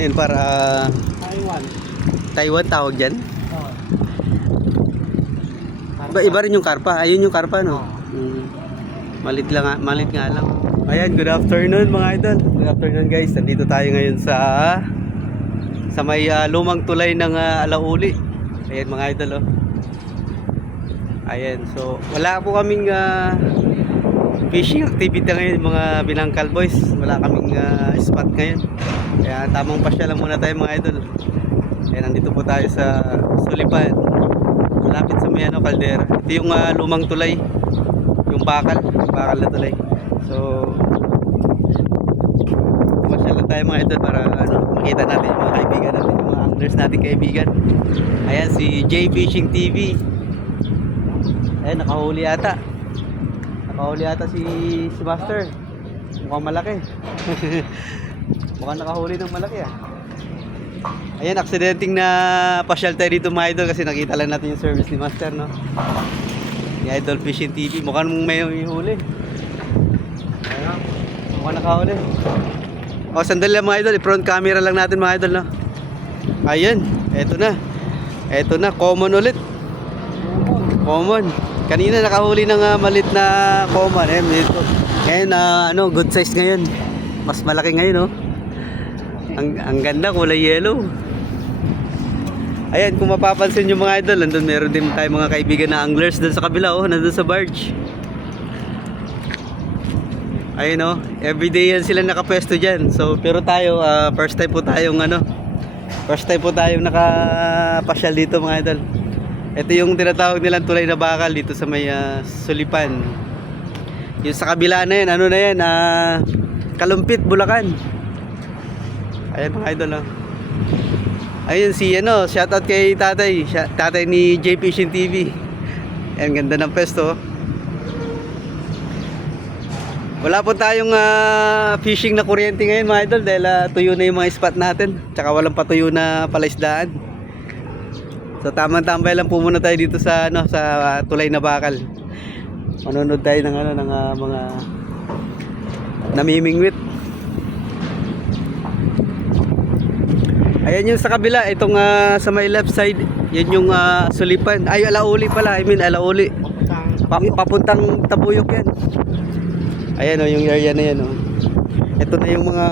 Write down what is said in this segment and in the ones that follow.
Ano yun, para Taiwan. Taiwan tawag dyan? Oo. Iba rin yung karpa. Ayun yung karpa, no? Malit nga lang. Ayan, good afternoon mga idol. Good afternoon guys. Nandito tayo ngayon sa may lumang tulay ng Alauli. Ayan mga idol, oh. Ayan, so wala po kaming fishing activity ngayon mga Binangkal boys. Wala kaming spot ngayon. Kaya tamang pasya lang muna tayo mga idol. Ayan, nandito po tayo sa Sulipan. Malapit sa may Caldera. Ito yung lumang tulay. Yung bakal na tulay. So pasya lang tayo mga idol para makita natin yung mga kaibigan natin, yung mga anglers natin kaibigan. Ayan si J Fishing TV. Ayan, nakahuli ata. Nakahuli ata si Master. Mukhang malaki. Mukhang nakahuli ng malaki ah. Ayan, aksidenteng na pasyal tayo dito mga idol kasi nakita lang natin yung service ni Master, no? Ni Idol Fishing TV. Mukhang may huli. Ayan, mukhang nakahuli. O, sandali lang mga idol. I-front camera lang natin mga idol, no? Ayan, eto na. Eto na, common ulit. Common. Kanina nakahuli ng malit na common. Ngayon, good size ngayon. Mas malaki ngayon, no? Ang ganda, kulay yellow. Ayan, kung mapapansin nyo mga idol, nandun meron din tayo mga kaibigan na anglers doon sa kabila, oh, nandun sa barge. Ayun, oh, everyday yan sila nakapwesto dyan. So, pero tayo, first time po tayong nakapasyal dito mga idol. Ito yung tinatawag nilang tulay na bakal dito sa may Sulipan. Yung sa kabila na yan, ano na yan, Kalumpit, Bulacan. Ayan mga idol, oh. Ayun si shoutout kay tatay, tatay ni J Fishing TV. Ayan, ganda ng pesto. Wala po tayong fishing na kuryente ngayon mga idol dahil tuyo na yung mga spot natin. Tsaka walang patuyo na palaisdaan. So tamang tambay lang po muna tayo dito sa sa tulay na bakal. Manonood tayo ng mga namimingwit. Ayan yung sa kabila, itong sa may left side, yan yung Sulipan. Ay, Alauli pala, Alauli. Papuntang Tabuyok yan. Ayan, yung area na yan, oh. Ito na yung mga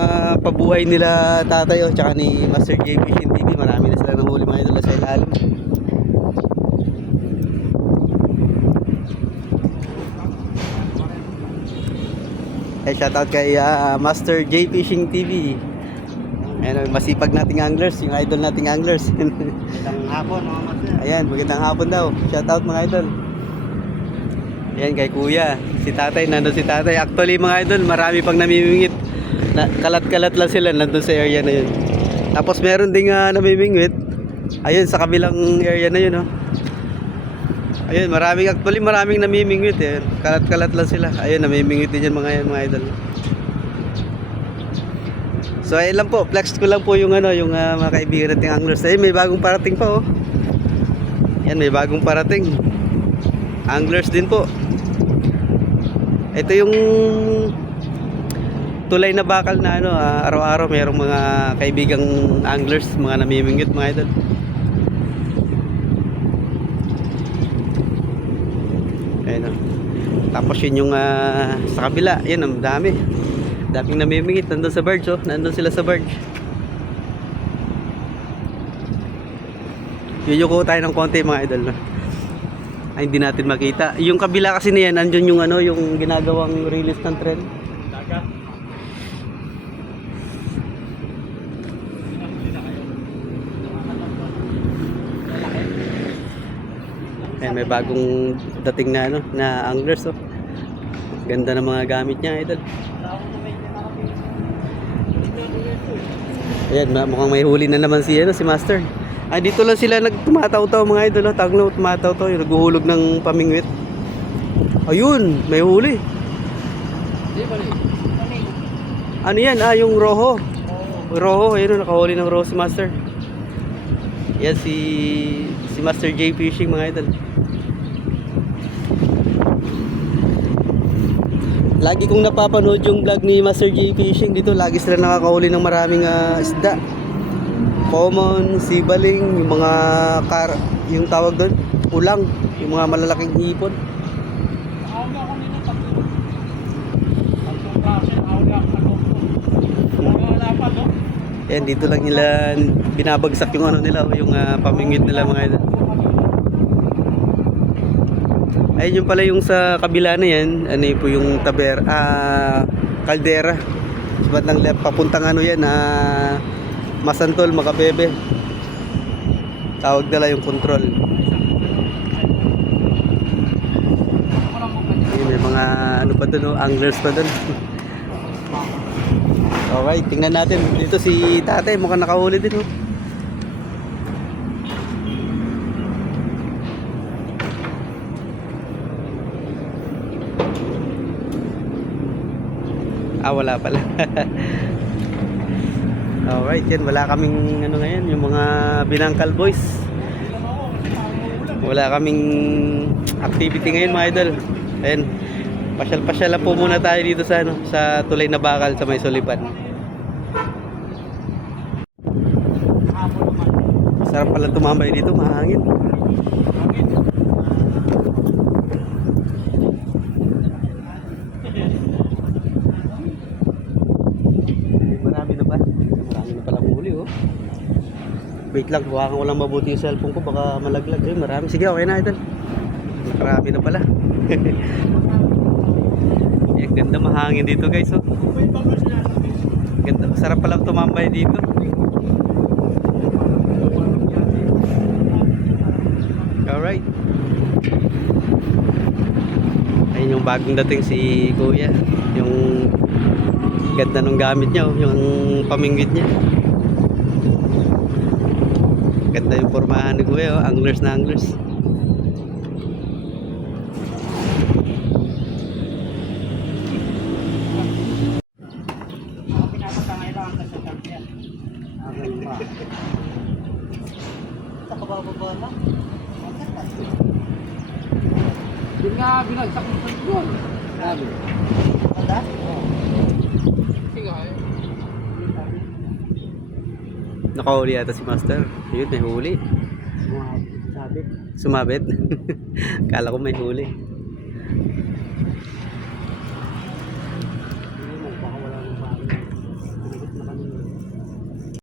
pabuhay nila tatay, oh, tsaka ni Master J Fishing TV. Marami na sila ng huli mga idol sa ilalim. Ay, shoutout kay Master J Fishing TV. Ayan, masipag nating anglers, yung idol nating anglers. Magandang hapon mga master. Ayan, magandang hapon daw. Shoutout mga idol. Ayan, kay kuya. Si tatay, nandun si tatay. Actually mga idol, marami pang namimingwit. Kalat-kalat lang sila nandun sa area na yun. Tapos meron ding namimingwit. Ayun, sa kabilang area na yun, oh. Ayun, maraming namimingwit eh. Kalat-kalat lang sila. Ayun, namimingwit din yan mga idol. So ayun lang po, flex ko lang po yung mga kaibigan nating anglers. Ayun, may bagong parating pa, oh. Yan, may bagong parating. Anglers din po. Ito yung tulay na bakal na araw-araw mayroong mga kaibigang anglers, mga namimingwit mga idol. Ayun, oh. Tapos yun yung sa kabila, yan ang daming namimingit, nandun sa barge, oh. Nandun sila sa barge. Yuyuko tayo ng konti mga idol, no? Ay, hindi natin makita. Yung kabila kasi niyan, andun yung yung ginagawang release ng tren. Ayan, may bagong dating na anglers, oh. Ganda ng mga gamit niya, idol. Ayan, mukhang may huli na naman si Master. Ay, dito lang sila nagtumataw-taw mga idol, oh. Tagno, tumataw-taw, naghuhulog ng pamingwit. Ayun, may huli. Ano yan? Yung roho. Roho, ayun, nakahuli ng roho si Master. Yan si Master J Fishing mga idol. Lagi kong napapanood yung vlog ni Master J Fishing dito. Lagi sila nakakahuli ng maraming isda. common, sibaling, yung mga yung tawag doon, ulang, yung mga malalaking hipon. Nakahuli ako nila tatlo. Tatlong klase, nakahuli ako sa loob. Wala pa, no? Yan, dito lang nila binabagsak yung ano nila, yung pamingwit nila mga idol. Ayun yung pala yung sa kabila na yan, ano yun po yung kaldera. Sabat ng left, papuntang ano yan, Masantol, Makabebe. Tawag nila yung control. Ayun, may mga ano pa doon, anglers pa doon. Okay, tingnan natin. Dito si tatay, mukhang nakahuli din. Wala pala. Alright, yan. Wala kaming ano ngayon, yung mga binangkal boys. Wala kaming activity ngayon mga idol. Ayan. Pasyal-pasyal lang po muna tayo dito sa sa tulay na bakal sa may Sulipan. Sarap pala tumambay dito, mahangin. Marami na ba? Marami na pala huli, oh. Wait lang, hawakan ko lang mabuti yung cellphone ko, baka malaglag. Marami. Sige, okay na idol. Marami na pala. Ang ganda, mahangin dito guys, oh. Ganda, sarap pala tumambay dito. Alright. Ayun yung bagong dating si Kuya. Yung ganda nung gamit niya, oh. Yung pamingwit niya. Ganda yung pormahan ni Kuya, oh. Anglers na anglers. Yun nga, binagsak mo sa yun. Grabe. Wala? Oo. Sige, Nakahuli yata si Master. Yun, may huli. sabit. Sumabit. Kala ko may huli.